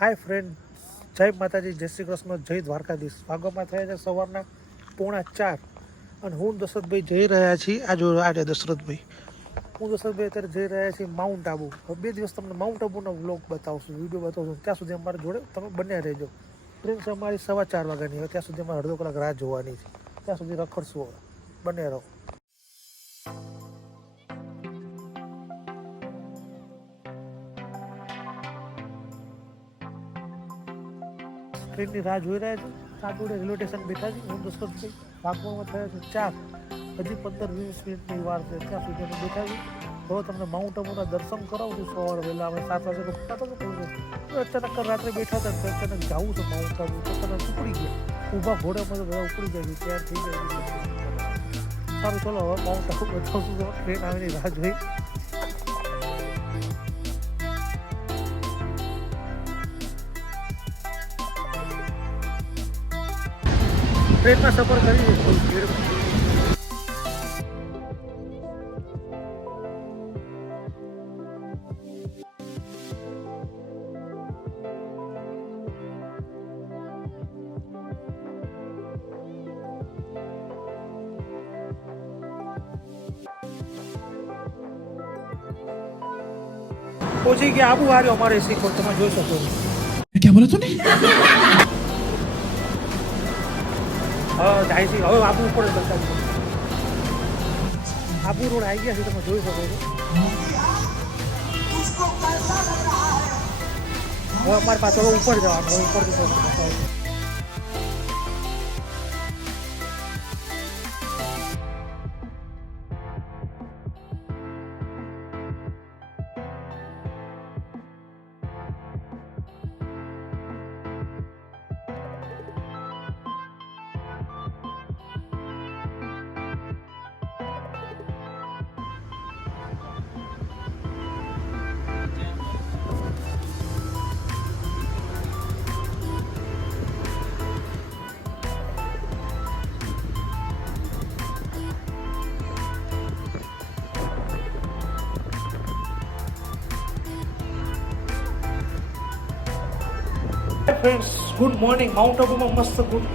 હાય ફ્રેન્ડ, જય માતાજી, જય શ્રી કૃષ્ણ, જય દ્વારકાધીશ. ભાગોમાં થયા છે સવારના 3:45 અને હું દશરથભાઈ જઈ રહ્યા છીએ. આ જો આ દશરથભાઈ, હું દશરથભાઈ અત્યારે જઈ રહ્યા છીએ માઉન્ટ આબુ. 2 દિવસ તમને માઉન્ટ આબુનો વ્લોગ બતાવશું, વિડીયો બતાવશું. ત્યાં સુધી અમારા જોડે તમે બન્યા રહેજો. ટ્રેન છે અમારી 4:15 વાગ્યાની હોય, ત્યાં સુધી અમારે અડધો કલાક રાહ જોવાની છે. ત્યાં સુધી રખડશું, બન્યા રહો. ટ્રેનની રાહ જોઈ રહ્યા છે. સાગોડે રેલવે સ્ટેશન બેઠા છે. હું દશરથભાઈ, ભાગવામાં થયા છે 4, હજી 15-20 મિનિટની વાર છે. ત્યાં સુધી અમે બેઠા છીએ. હવે તમને માઉન્ટ આબુના દર્શન કરાવું છું. સવારે વહેલા આપણે 7 વાગે અચાનક રાત્રે બેઠા હતા, અચાનક જવું છે માઉન્ટ આબુ, તો તરત ઉપડી ગયા. ઊભા ઘોડામાં તો બધા ઉપડી જાય, તૈયાર થઈ જાય. સારું, ચલો હવે માઉન્ટ આબુ બતાવશું. ટ્રેન આવીને રાહ જોઈ. ટ્રેનમાં સફર કરી ભીડમાં. પહોંચી ગયા આબુ. હાર્યો અમારે શીખો, તમે જોઈ શકો છો. क्या बोला तूने? હા જાય છે. હવે આબુ ઉપર બતાવું. આબુ રોડ આવી ગયા છે, તમે જોઈ શકો છો. હવે અમારી પાસે હવે ઉપર જવાનું. હવે ઉપર બતાવું. Friends, good morning. માઉન્ટ આબુમાં મસ્ત ગુડ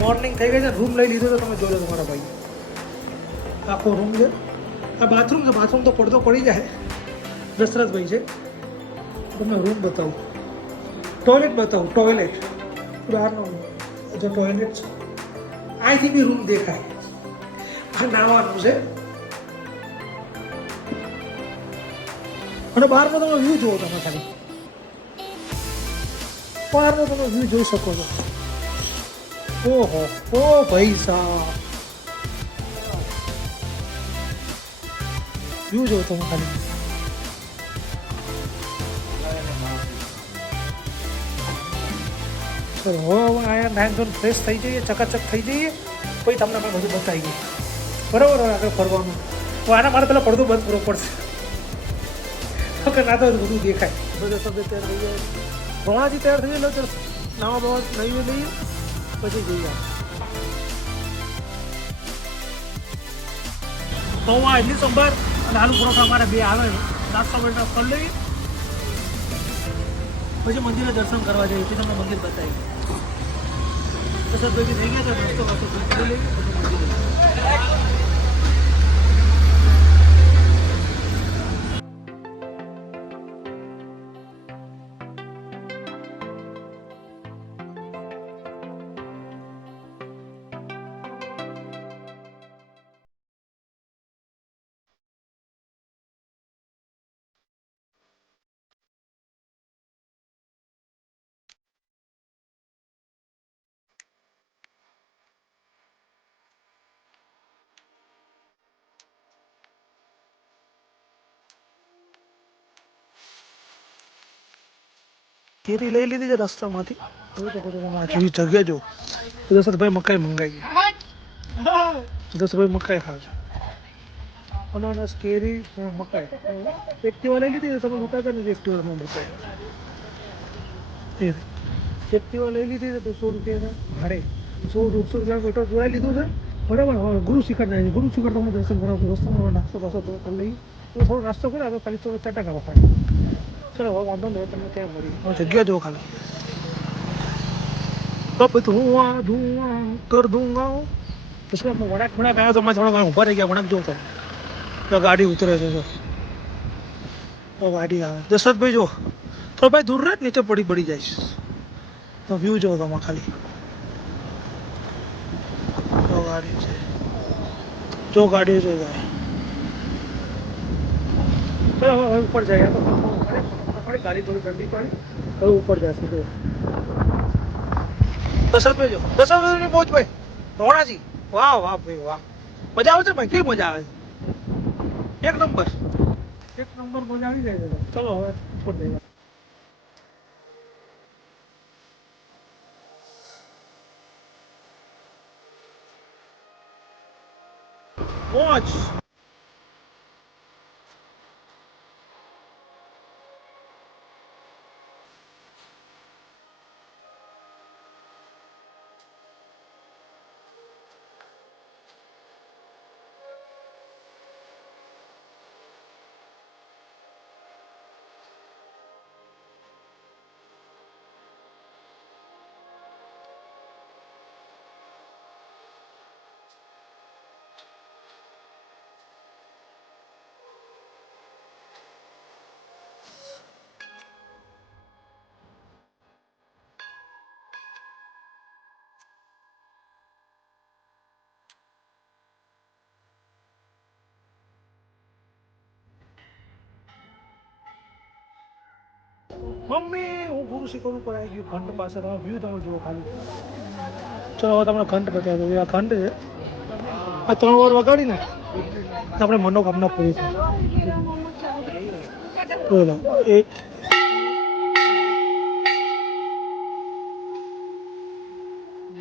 મોર્નિંગ થઈ ગઈ છે. રૂમ લઈ લીધો તો તમે જોજો તમારા ભાઈ. આખો રૂમ છે. આ બાથરૂમ છે. બાથરૂમ તો પડતો પડી જાય. દશરથભાઈ છે. તમને રૂમ બતાવું, ટોયલેટ બતાવું. ટોયલેટ બહારનો જો ટોયલેટ છે. અહીંથી બી રૂમ દેખાય. આ નાવાનું છે. અને બહારનો તમે વ્યૂ જુઓ. તમે ખાલી બહારનો તમે વ્યૂ જોઈ શકો છો. ઓહો, ઓ ભાઈ સાહેબ, વ્યૂ જો તમે ખાલી. ચલો હવે અહીંયા નાઈન ધોન ફ્રેશ થઈ જઈએ, ચકાચક થઈ જઈએ, પછી તમને પણ બધું બતાવી ગઈ. બરાબર, આગળ ફરવાનું. તો આના મારે પેલા પડદો બંધ કરવો પડશે. ઓકે, ના તો બધું દેખાય. બધા શબ્દ તૈયાર થઈ જાય. ભણાજી તૈયાર થઈ જાય. નવા બાબત નહીં લઈએ, પછી જઈએ. પૌવા, ઇડલી સંભાર અને આલુ પરોઠા અમારે 2 આવે. નાસ્તો કરી લઈએ, પછી મંદિરે દર્શન કરવા જઈએ. પછી તમને મંદિર બતાવી. તો સર ભેગી થઈ ગયા. નાસ્તો કરી લઈએ, પછી મંદિરે. કેરી લઈ લીધી છે રસ્તામાંથી. જગ્યા જો. દશરથભાઈ મકાઈ મંગાવી. દશરથભાઈ મકાઈ ખાશે. અનાનસ, કેરી, મકાઈ. એક્ટિવા લઈ લીધી. તમે મકાઈ નથી એક્ટિવામાં મકાઈ. એક્ટિવા લઈ લીધી છે તો 100 રૂપિયા ભાડે. 100 રૂપિયા પેટ્રોલ જોડાઈ લીધું છે. બરાબર. હવે ગુરુ શિખર જાય છે. ગુરુ શિખર તમને દર્શન કરાવતું. રસ્તામાં નાસ્તો પાસો કરી લઈએ. તો થોડો નાસ્તો કરે તો ખાલી 4 ટકા વખાય. ચલો હવે વાંધો નહીં, તમને ત્યાં મળી હવે જગ્યા જો ખાલી કપ ધુઆ ધુઆ કર દૂંગા પછી આપણે વણાક વણાક આવ્યો તો અમે થોડા ઘણા ઊભા રહી ગયા. વણાક જોતો તો ગાડી ઉતરે છે. જો તો ગાડી આવે. દશરથભાઈ જો તો ભાઈ દૂર રહે નીચે પડી જાય તો વ્યૂ જો તમે ખાલી. જો ગાડી છે, જો ગાડી છે જાય. ચલો હવે ઉપર જાય તો ગાડી થોડી ઠંડી પડી હવે ઉપર જશે. જો દશરથભાઈ જો દશરથભાઈ પહોંચ ભાઈ રોણાજી. વાહ વાહ ભાઈ વાહ, મજા આવે છે ભાઈ, કેવી મજા આવે છે? એક નંબર મજા આવી જાય છે. ચલો હવે ઉપર જઈએ. મોજ. મમ્મી હું ગુરુ શીખવાનું પર આવી ગયું ખંડ પાસે. તમે વ્યૂ તમે જુઓ ખાલી. ચલો હવે તમને ખંડ બતાવી દઉં. આ ખંડ છે. આ 3 વાર વગાડીને આપણે મનોકામના પૂરી થાય. બોલો એક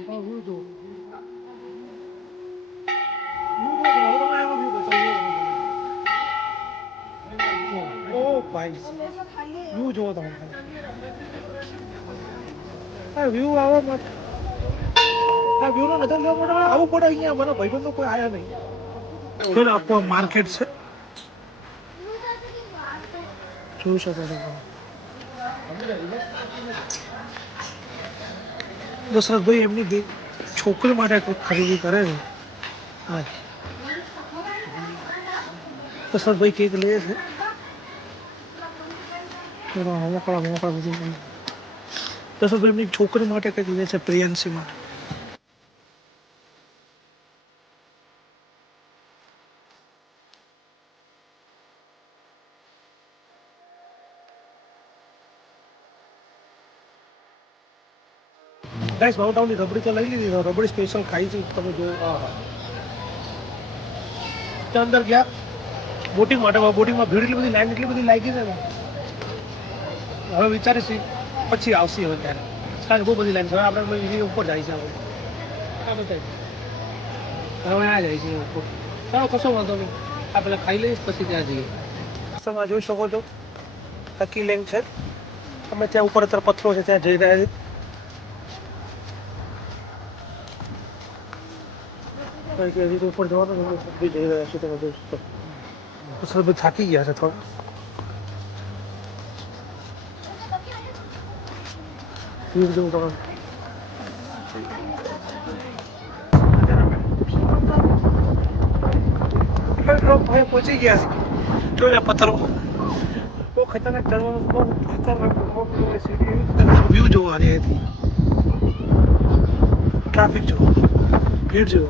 વ્યૂ જુઓ. ઓ ભાઈ વ્યૂ જુઓ તમે. આ વ્યૂ આવવા માટે આ વ્યૂનો નજર લેવા માટે આવવું પડે અહીંયા. મને ભાઈબંધો કોઈ આવ્યા નહીં. ચલો આખું માર્કેટ છે, જોઈ શકો છો. દશરથભાઈ એમની છોકરી માટે કંઈક ખરીદી કરે છે. હા દશરથભાઈ કેક લે છે. મોકળા બધું. દશરથભાઈ એમની છોકરી માટે કંઈક લે છે, પ્રિયંશી માટે. ગાઈસ માઉન્ટાઉનની રબડી તો લઈ લીધી. રબડી સ્પેશિયલ ખાઈ છે તમે જો. ત્યાં અંદર ગયા બોટિંગ માટે. બોટિંગમાં ભીડ એટલી બધી લાઈન એટલી બધી લાગી છે ને. હવે વિચારીશું પછી આવશે હવે ત્યારે, કારણ કે બહુ બધી લાઈન છે. હવે આપણે ઉપર જાય છે. હવે આ જાય છે ઉપર. ચાલો કશો વાંધો નહીં, આપણે ખાઈ લઈશ પછી ત્યાં જઈએ. તમે જોઈ શકો છો હકી લેન્ગ છે. અમે ત્યાં ઉપર અત્યારે પથ્થરો છે ત્યાં જઈ રહ્યા છીએ. હજી તો ઉપર જવાનું જઈ રહ્યા છે. તમે જોઈ શકો સર થાકી ગયા છે થોડા. જેવું તમે પહોંચી ગયા છે. જોયા પથ્થરો બહુ ખતરનાક ચડવાનું, બહુ ખતરનાક વ્યૂ જોવા હતી. ટ્રાફિક જુઓ, ભીડ જુઓ.